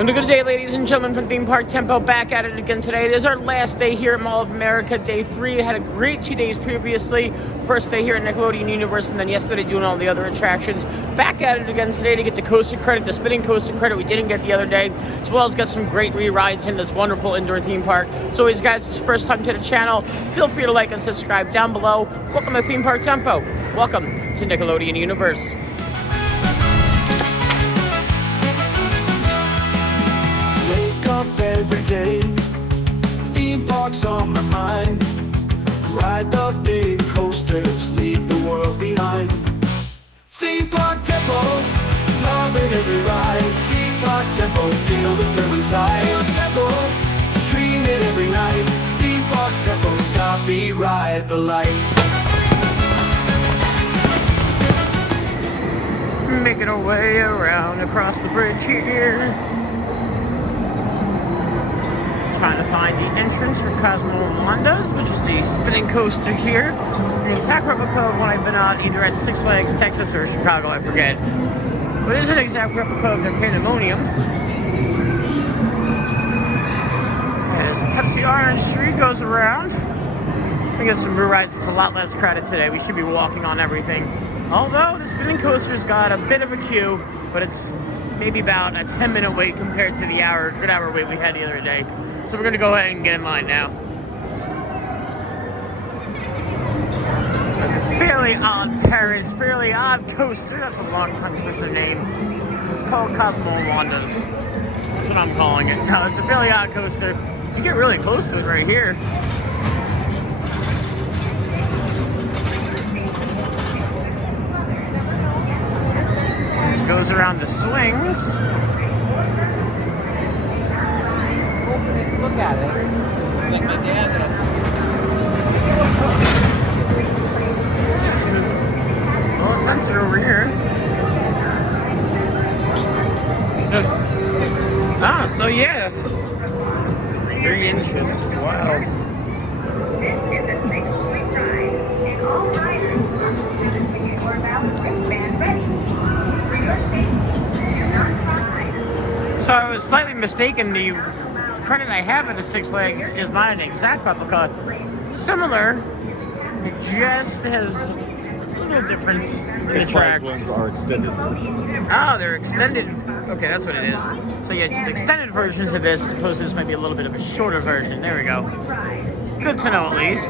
And a good day, ladies and gentlemen, from Theme Park Tempo, back at it again today. It is our last day here at Mall of America, day 3. Had a great 2 days previously. First day here at Nickelodeon Universe, and then yesterday doing all the other attractions. Back at it again today to get the coaster credit, the spinning coaster credit we didn't get the other day, as well as get some great re-rides in this wonderful indoor theme park. So always, guys, it's your first time to the channel, feel free to like and subscribe down below. Welcome to Theme Park Tempo. Welcome to Nickelodeon Universe. Every day, theme parks on my mind. Ride the big coasters, leave the world behind. Theme park tempo, loving every ride. Theme park tempo, feel the thrill inside. Feel tempo, stream it every night. Theme park tempo, stop me, ride the light. Making our way around across the bridge here. Trying to find the entrance for Cosmo and Wanda's, which is the spinning coaster here. The exact replica of when I've been on either at Six Flags Texas or Chicago, I forget. But it is an exact replica of their Pandemonium. As Pepsi Orange Street goes around, we get some rides. It's a lot less crowded today. We should be walking on everything. Although the spinning coaster's got a bit of a queue, but it's maybe about a 10-minute wait compared to the good hour wait we had the other day. So we're going to go ahead and get in line now. Fairly Odd Parents, Fairly Odd Coaster. That's a long time twisted name. It's called Cosmo and Wanda's. That's what I'm calling it. No, it's a Fairly Odd Coaster. You get really close to it right here. This goes around the swings. Look at it. It's like my dad. Well, it's censored over here. Ah, so yeah. Very interesting. It's wild. This is a 6-point ride, and all riders must use your belt wristband ready. For your safety, do not ride. So I was slightly mistaken. The credit I have at the Six Flags is not an exact replica. Similar, it just has a little difference in the Six tracks. Flags ones are extended. Oh, they're extended. Okay, that's what it is. So yeah, it's extended versions of this, as opposed to this might be a little bit of a shorter version. There we go. Good to know, at least.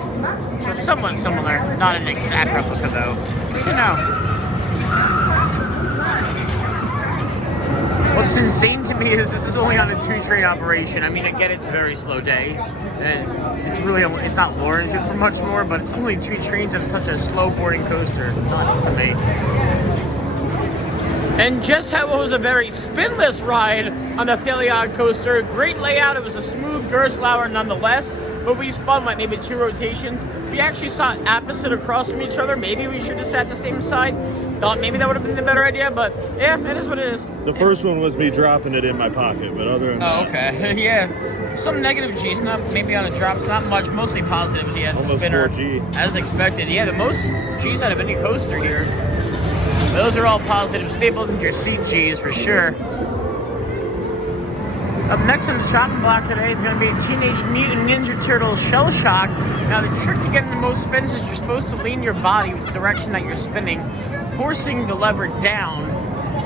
So somewhat similar, not an exact replica though. Good to know. What's insane to me is this is only on a 2-train operation. I mean, I get it's a very slow day, and it's not warranted for much more, but it's only 2 trains and such a slow boarding coaster. Nuts to me. And just how it was a very spinless ride on the Fairly Odd Coaster. Great layout. It was a smooth Gerstlauer nonetheless, but we spun like maybe 2 rotations. We actually sat opposite across from each other. Maybe we should have sat the same side. Thought maybe that would have been the better idea, but yeah, it is what it is. The first one was me dropping it in my pocket, but other than that... Okay. Yeah. Some negative G's, not maybe on the drops, not much, mostly positive G as a Almost spinner. 4G. As expected. Yeah, the most G's out of any coaster here. Those are all positive, stapled into your seat G's for sure. Up next on the chopping block today is going to be Teenage Mutant Ninja Turtles Shell Shock. Now the trick to getting the most spins is you're supposed to lean your body with the direction that you're spinning, forcing the lever down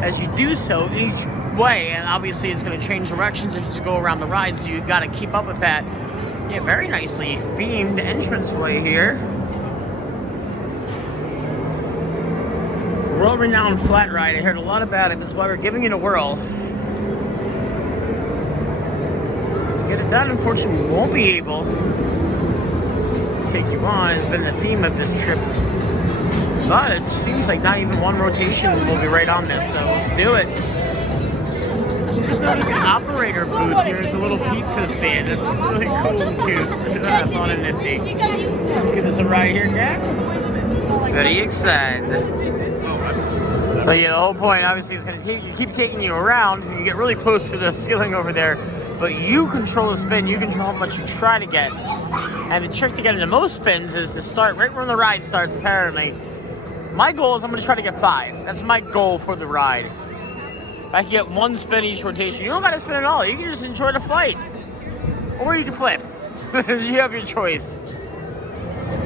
as you do so each way, and obviously it's going to change directions as you go around the ride, so you've got to keep up with that. Yeah, very nicely themed entranceway here. World-renowned flat ride. I heard a lot about it. That's why we're giving it a whirl. Let's get it done. Unfortunately, we won't be able to take you on. It's been the theme of this trip. But it seems like not even 1 rotation will be right on this, so let's do it. Just noticed the operator booth here is a little pizza stand. It's really cool and cute. Fun and nifty. Let's give this a ride here, Jack. Very excited. So yeah, the whole point obviously is going to keep taking you around, and you get really close to the ceiling over there, but you control the spin, you control how much you try to get. And the trick to getting the most spins is to start right when the ride starts, apparently. My goal is I'm going to try to get 5. That's my goal for the ride. I can get one spin each rotation. You don't gotta spin it all. You can just enjoy the flight. Or you can flip. You have your choice.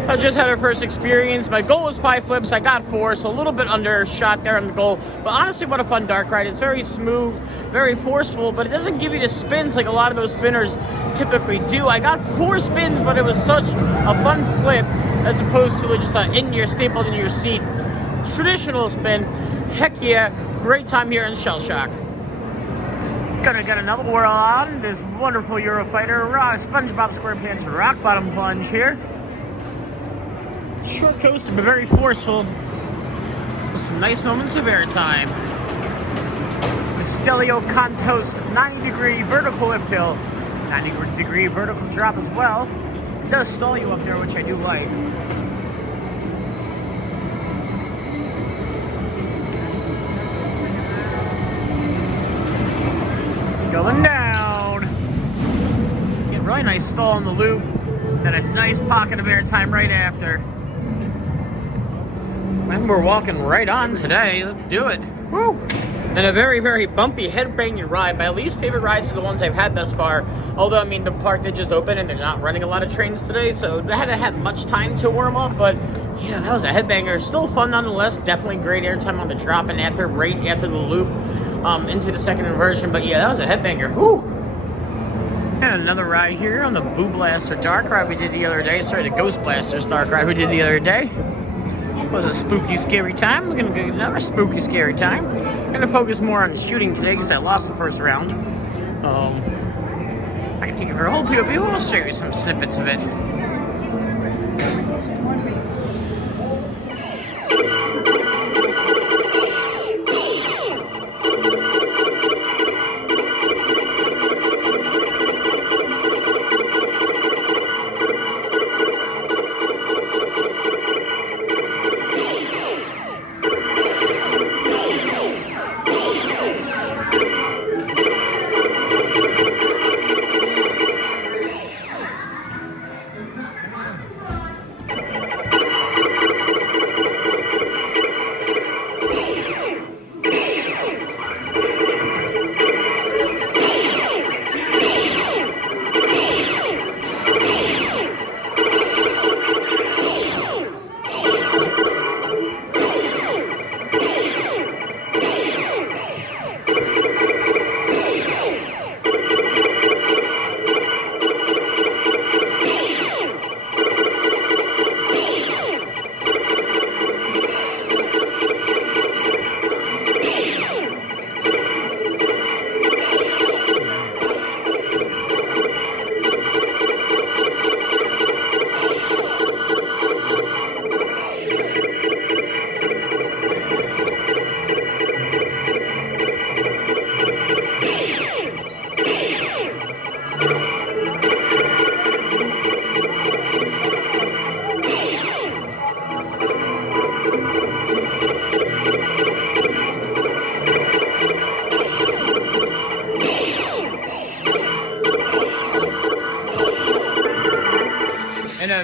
I just had our first experience. My goal was 5 flips. I got 4, so a little bit undershot there on the goal. But honestly, what a fun dark ride. It's very smooth, very forceful, but it doesn't give you the spins like a lot of those spinners typically do. I got 4 spins, but it was such a fun flip as opposed to just in your stapled in your seat traditional spin. Heck yeah, great time here in Shell Shock. Gonna get another whirl on this wonderful Eurofighter SpongeBob SquarePants rock bottom plunge here. Short coaster, but very forceful, with some nice moments of airtime. The Stelio Contos 90-degree vertical lift hill, 90-degree vertical drop as well. It does stall you up there, which I do like. Going down. Get a really nice stall on the loop, then a nice pocket of airtime right after. And we're walking right on today. Let's do it. Woo! And a very, very bumpy, headbanging ride. My least favorite rides are the ones I've had thus far. Although, I mean, the park did just open and they're not running a lot of trains today, so I haven't had much time to warm up. But yeah, that was a headbanger. Still fun nonetheless. Definitely great airtime on the drop and after, right after the loop into the second inversion. But yeah, that was a headbanger. Woo! And another ride here on the Boo Blaster Dark Ride we did the other day. Sorry, the Ghost Blasters Dark Ride we did the other day. It was a spooky, scary time. We're gonna get another spooky, scary time. I'm gonna focus more on shooting today because I lost the first round. I can take it for a whole POV. We'll show you some snippets of it.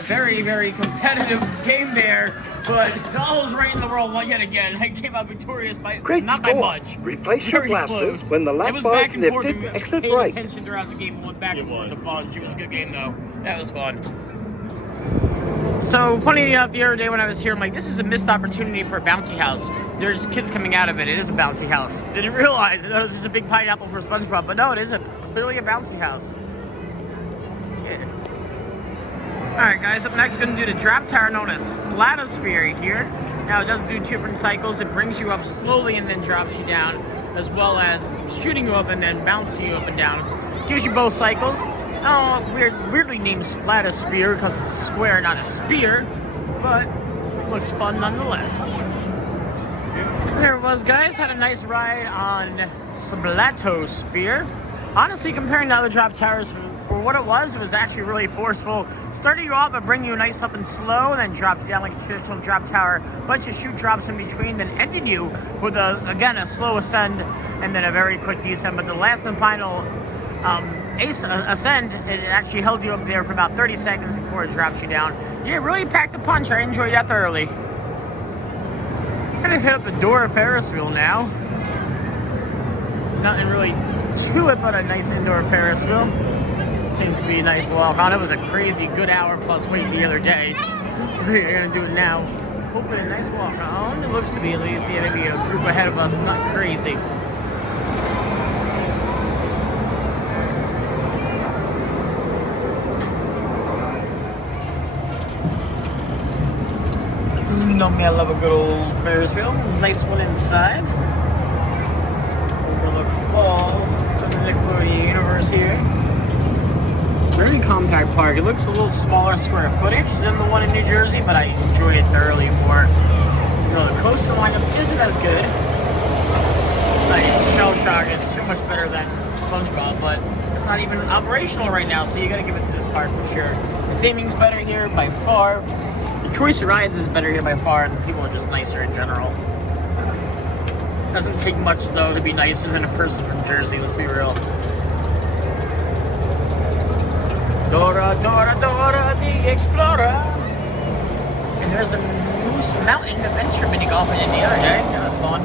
Very, very competitive game there, but all is right in the world yet again. I came out victorious by not by much. Replace your blasters close. when the lap bar is lifted, exit paid right. attention throughout the game, went back and forth the bunch. It was a good game though. That was fun. So funny enough, the other day when I was here, I'm like, this is a missed opportunity for a bouncy house. There's kids coming out of it. It is a bouncy house. Didn't realize it. I thought it was just a big pineapple for SpongeBob, but no, it is clearly a bouncy house. Yeah. Alright guys, up next going to do the drop tower known as Splatosphere here. Now it doesn't do 2 different cycles, it brings you up slowly and then drops you down, as well as shooting you up and then bouncing you up and down. Gives you both cycles. Oh, weirdly named Splatosphere because it's a square, not a spear, but looks fun nonetheless. There it was guys, had a nice ride on Splatosphere. Honestly, comparing to other drop towers, for what it was actually really forceful. Starting you off by bringing you nice up and slow, then drop you down like a traditional drop tower. Bunch of shoot drops in between, then ending you with again a slow ascend and then a very quick descent. But the last and final ascend, it actually held you up there for about 30 seconds before it drops you down. Yeah, really packed a punch. I enjoyed that thoroughly. Gonna hit up the Dora Ferris wheel now. nothing really to it but a nice indoor Ferris wheel. Seems to be a nice walk on. It was a crazy good hour plus wait the other day. We're gonna do it now. Hopefully a nice walk on. It looks to be at least. Yeah, maybe a group ahead of us. Not crazy. Know me, I love a good old Ferris wheel. Nice one inside. Overlook all of the Nickelodeon Universe here. Very compact park. It looks a little smaller square footage than the one in New Jersey, but I enjoy it thoroughly more. You know, the coaster lineup isn't as good. Nice Shell Shock is so much better than SpongeBob, but it's not even operational right now, so you gotta give it to this park for sure. The theming's better here by far. The choice of rides is better here by far, and the people are just nicer in general. Doesn't take much though to be nicer than a person from Jersey, let's be real. Dora, Dora, Dora, the Explorer. And there's a Moose Mountain Adventure mini golf in the other day. That was fun.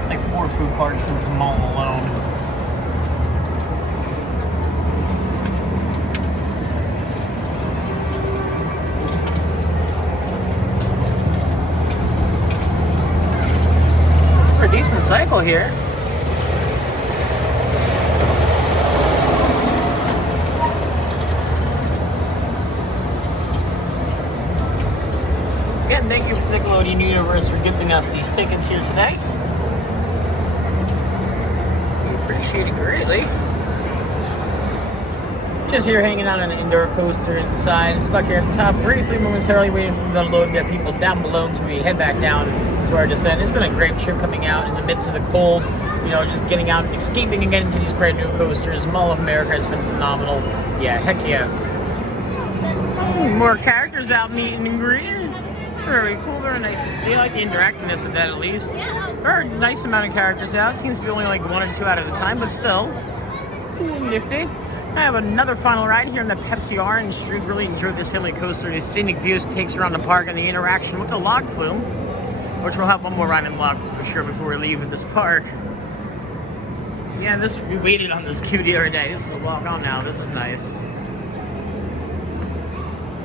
It's like 4 food parks in this mall alone. Decent cycle here. Again, thank you Nickelodeon Universe for giving us these tickets here today. We appreciate it greatly. Just here hanging out on an indoor coaster inside. Stuck here at the top briefly, momentarily waiting for the load to get people down below until we head back down to our descent. It's been a great trip coming out in the midst of the cold. You know, just getting out, escaping again into these brand new coasters. Mall of America has been phenomenal. Yeah, heck yeah. More characters out meeting and greeting. Very cool, very nice to see. I like the interactiveness of that at least. Very nice amount of characters out. Seems to be only like 1 or 2 out at a time, but still. Cool and nifty. I have another final ride here in the Pepsi Orange Street. Really enjoyed this family coaster. The scenic views it takes around the park and the interaction with the log flume, which we'll have one more ride in log for sure before we leave this park. Yeah, we waited on this queue the other day. This is a walk on now. This is nice.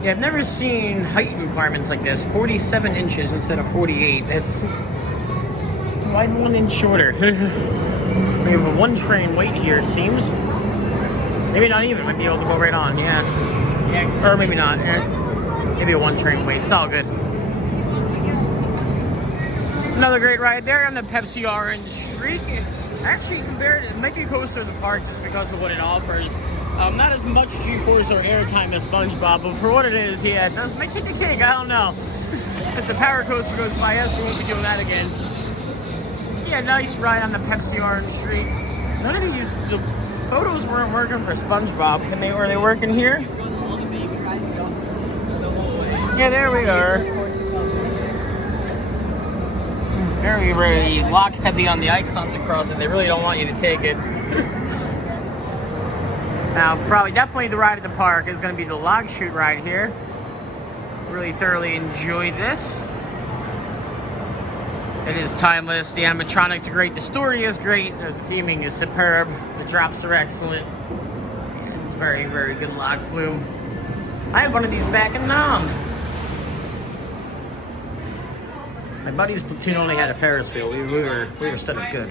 Yeah, I've never seen height requirements like this. 47 inches instead of 48. It's why 1 inch shorter? We have a 1 train wait here, it seems. Maybe not even. Might be able to go right on. Yeah. Or maybe not. Maybe a 1 train wait. It's all good. Another great ride there on the Pepsi Orange Street. Actually, compared, it might be closer to the park just because of what it offers. Not as much G-force or airtime as SpongeBob, but for what it is, yeah, it does make it the cake. I don't know. If the power coaster goes by us, we won't be doing that again. Yeah, nice ride on the Pepsi Orange Street. None of these the photos weren't working for SpongeBob. Were they working here? Yeah, there we are. Very, very lock heavy on the icons across it. They really don't want you to take it. Now, definitely the ride at the park is going to be the log chute ride here. Really thoroughly enjoyed this. It is timeless. The animatronics are great. The story is great. The theming is superb. The drops are excellent. It's very, very good log flume. I had one of these back in Nam. My buddy's platoon only had a Ferris wheel. We were set up good.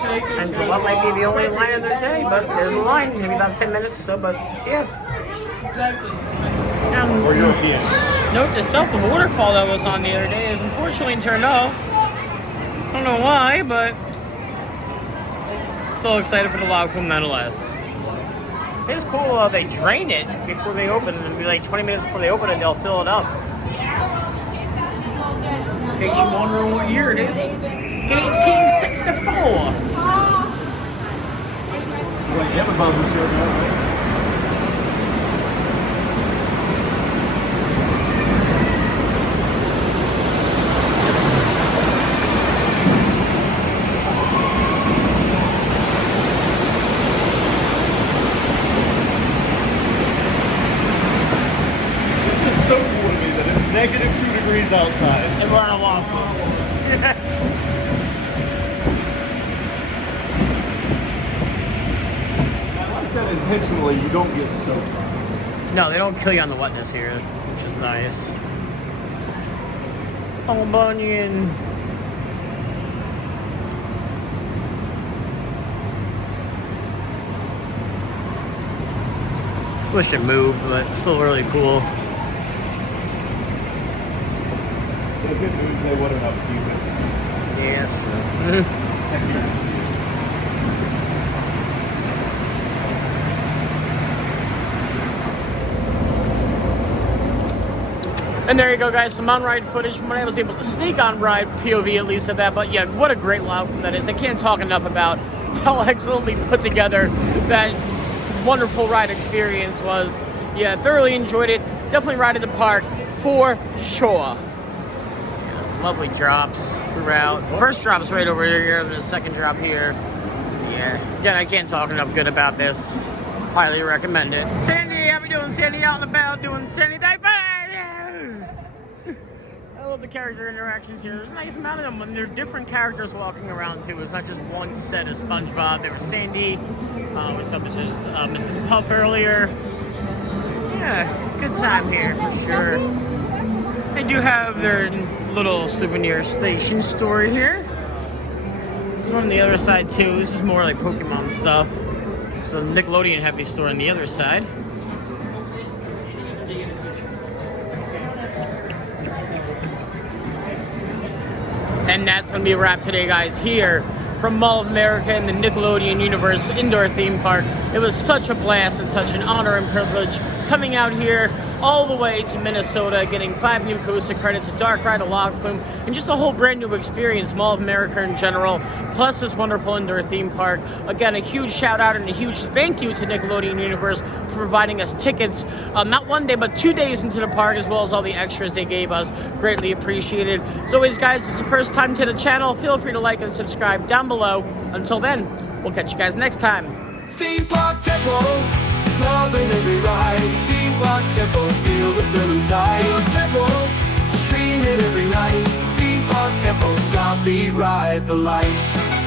And what might be the only line of the day, but there's a line, maybe about 10 minutes or so, but yeah. Exactly. Or European. Note to self, the waterfall that was on the other day is unfortunately turned off. I don't know why, but still excited for the log flume nonetheless. It's cool they drain it before they open, and it'll be like 20 minutes before they open it, they'll fill it up. In case you wonder what year it is. 1864. Like Amazon was showing up, right? -2 degrees outside. And we're on a walk. I like that intentionally you don't get soaked. No, they don't kill you on the wetness here, which is nice. Oh, Bunyan. Wish it moved, but it's still really cool. The good news, they wouldn't upkeep it. Yeah, that's true. And there you go, guys, some on-ride footage from when I was able to sneak on-ride POV, at least of that. But yeah, what a great outcome that is. I can't talk enough about how excellently put together that wonderful ride experience was. Yeah, thoroughly enjoyed it. Definitely ride in the park for sure. Yeah, lovely drops throughout. First drop's right over here, and the second drop here. Yeah, again, I can't talk enough good about this. Highly recommend it. Sandy, how we doing? Sandy out and about doing Sandy Day. I love the character interactions here. There's a nice amount of them when they're different characters walking around too. It's not just one set of SpongeBob. There was Sandy. We saw Mrs. Puff earlier. Yeah, good time here for sure. They do have their little souvenir station store here. There's one on the other side too. This is more like Pokemon stuff. So Nickelodeon heavy store on the other side. And that's going to be a wrap today, guys, here from Mall of America and the Nickelodeon Universe Indoor Theme Park. It was such a blast and such an honor and privilege coming out here all the way to Minnesota, getting 5 new Coaster credits, a dark ride, a log flume, and just a whole brand new experience, Mall of America in general, plus this wonderful indoor theme park. Again, a huge shout out and a huge thank you to Nickelodeon Universe for providing us tickets, not one day, but 2 days into the park, as well as all the extras they gave us. Greatly appreciated. As always, guys, if it's the first time to the channel, feel free to like and subscribe down below. Until then, we'll catch you guys next time. Theme Park Temple, loving every ride. Theme Park Temple, feel the thrill inside. Theme Park Temple, stream it every night. Theme Park Temple, stop, beat, ride the light.